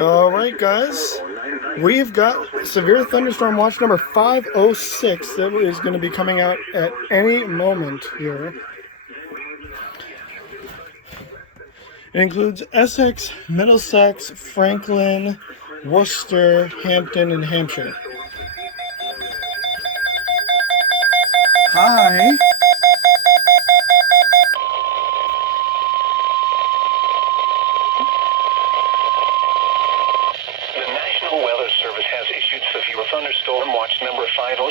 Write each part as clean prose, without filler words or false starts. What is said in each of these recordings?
All right, guys. We've got severe thunderstorm watch number 506 that is going to be coming out at any moment here. It includes Essex, Middlesex, Franklin, Worcester, Hampton, and Hampshire. Hi. Severe thunderstorm watch number 506,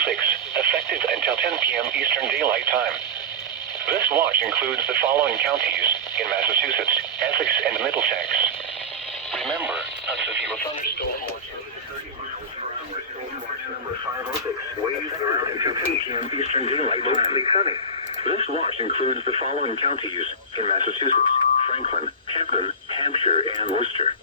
effective until 10 p.m. Eastern Daylight Time. This watch includes the following counties in Massachusetts, Essex, and Middlesex. Remember, a severe thunderstorm watch number 506, waves around 2 p.m. Eastern Daylight Time. Mostly sunny. This watch includes the following counties in Massachusetts, Franklin, Hampton, Hampshire, and Worcester.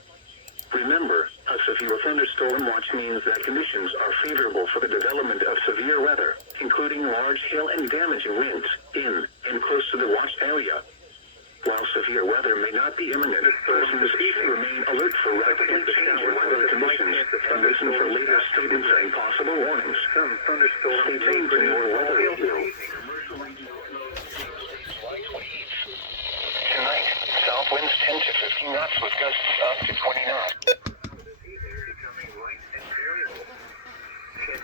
Remember, a severe thunderstorm watch means that conditions are favorable for the development of severe weather, including large hail and damaging winds in and close to the watched area. While severe weather may not be imminent, persons should remain alert for rapidly changing weather conditions and listen for later statements and possible warnings. Stay tuned to more weather radio. Tonight, south winds 10 to 15 knots with gusts up to 20 knots.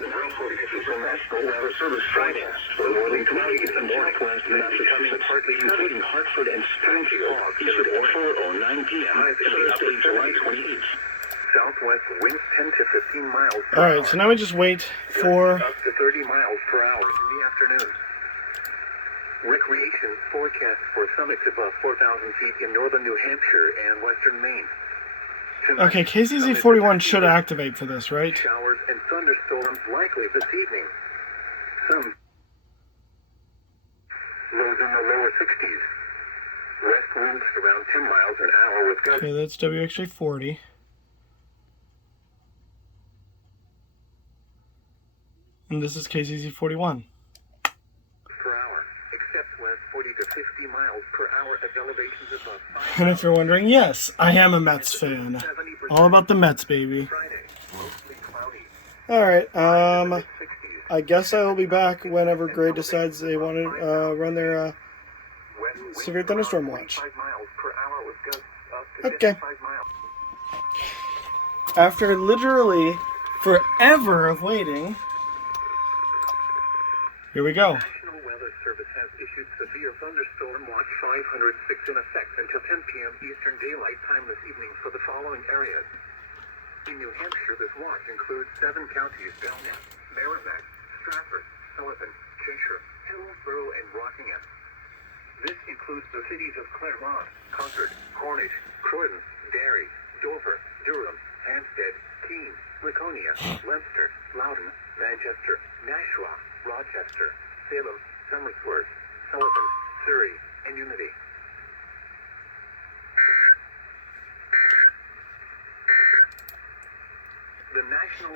The National Weather Service Friday for northern Connecticut and northwest Massachusetts, including Hartford and Springfield, issued at 4:09 p.m. Thursday, July 28th. Southwest winds 10 to 15 miles per hour. All right, so now we just wait for... Up to 30 miles per hour in the afternoon. Recreation forecast for summits above 4,000 feet in northern New Hampshire and western Maine. Tonight, okay, KCZ 41 should activate for this, right? Showers and thunderstorms likely this evening. Some lows in the lower 60s. West winds around 10 miles an hour with gusts. Okay, that's WXJ 40. And this is KCZ 41. Per hour, except west 40 to 50 miles per hour at elevations above 5. And if you're wondering, yes, I am a Mets fan. All about the Mets, baby. Alright, I guess I will be back whenever Gray decides they want to run their severe thunderstorm watch. Okay. After literally forever of waiting, here we go. National Weather Service has issued severe thunderstorm watch 506 in effect until 10 p.m. Eastern Daylight Time this evening for the following areas. In New Hampshire, this watch includes 7 counties: Belknap, Merrimack, Stratford, Sullivan, Cheshire, Hillsborough, and Rockingham. This includes the cities of Claremont, Concord, Cornish, Croydon, Derry, Dover, Durham, Hampstead, Keene, Laconia, Leicester, Loudoun, Manchester, Nashua, Rochester, Salem, Somersworth, Sullivan, Surrey, and Unity.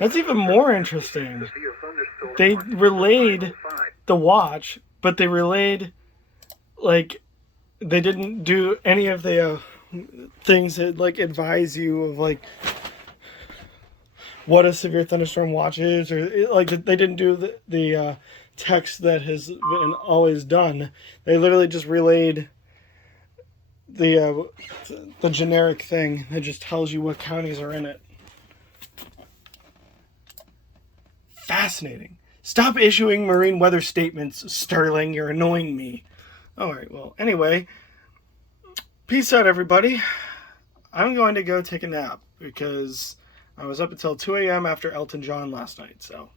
That's even more interesting. They relayed the watch, but they relayed, like, they didn't do any of the things that, like, advise you of, like, what a severe thunderstorm watch is, or, like, they didn't do the text that has been always done. They literally just relayed the generic thing that just tells you what counties are in it. Fascinating. Stop issuing marine weather statements, Sterling. You're annoying me. Alright, well, anyway. Peace out, everybody. I'm going to go take a nap because I was up until 2 a.m. after Elton John last night, so...